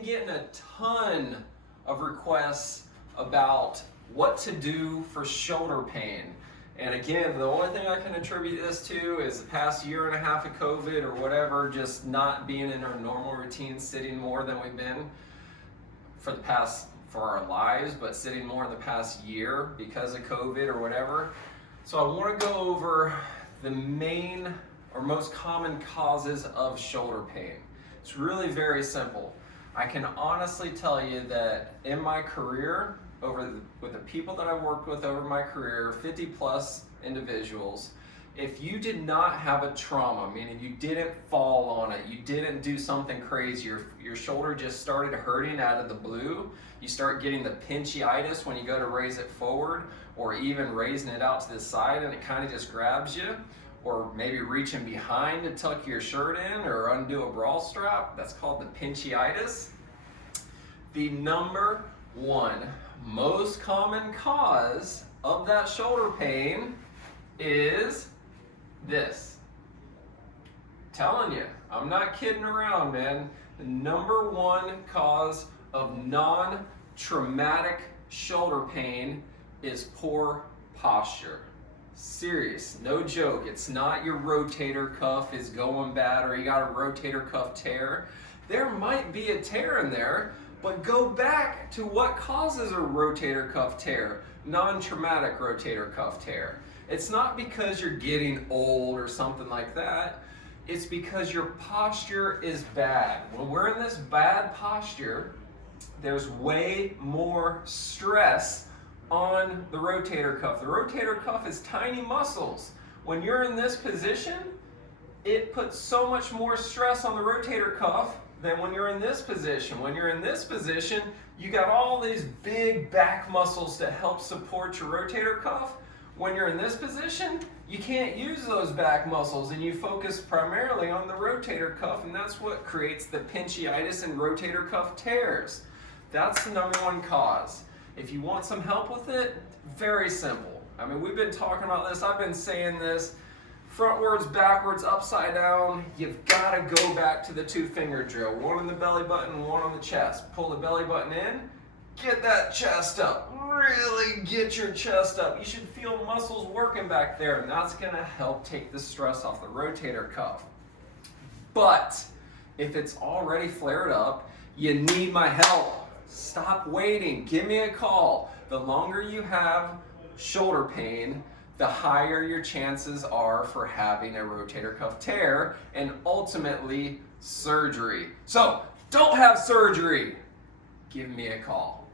been getting a ton of requests about what to do for shoulder pain. And again, the only thing I can attribute this to is the past year and a half of COVID or whatever, just not being in our normal routine, sitting more than we've been for our lives, but sitting more in the past year because of COVID or whatever. So I want to go over the main or most common causes of shoulder pain. It's really very simple. I can honestly tell you that in my career, with the people that I've worked with over my career, 50 plus individuals, if you did not have a trauma, meaning you didn't fall on it, you didn't do something crazy, your shoulder just started hurting out of the blue, you start getting the pinchiitis when you go to raise it forward, or even raising it out to the side and it kind of just grabs you, or maybe reaching behind to tuck your shirt in or undo a bra strap, that's called the pinchiitis. The number one most common cause of that shoulder pain is this. Telling you, I'm not kidding around, man. The number one cause of non-traumatic shoulder pain is poor posture. Serious, no joke. It's not your rotator cuff is going bad or you got a rotator cuff tear. There might be a tear in there, but go back to what causes a rotator cuff tear, non-traumatic rotator cuff tear. It's not because you're getting old or something like that. It's because your posture is bad. When we're in this bad posture, there's way more stress on the rotator cuff. The rotator cuff is tiny muscles. When you're in this position, it puts so much more stress on the rotator cuff than when you're in this position. When you're in this position, you got all these big back muscles that help support your rotator cuff. When you're in this position, you can't use those back muscles and you focus primarily on the rotator cuff, and that's what creates the pinchiitis and rotator cuff tears. That's the number one cause. If you want some help with it, very simple. I mean, we've been talking about this, I've been saying this, frontwards, backwards, upside down, you've got to go back to the 2-finger drill. One on the belly button, one on the chest. Pull the belly button in, get that chest up. Really get your chest up. You should feel muscles working back there, and that's going to help take the stress off the rotator cuff. But if it's already flared up, you need my help. Stop waiting. Give me a call. The longer you have shoulder pain, the higher your chances are for having a rotator cuff tear and ultimately surgery. So don't have surgery. Give me a call.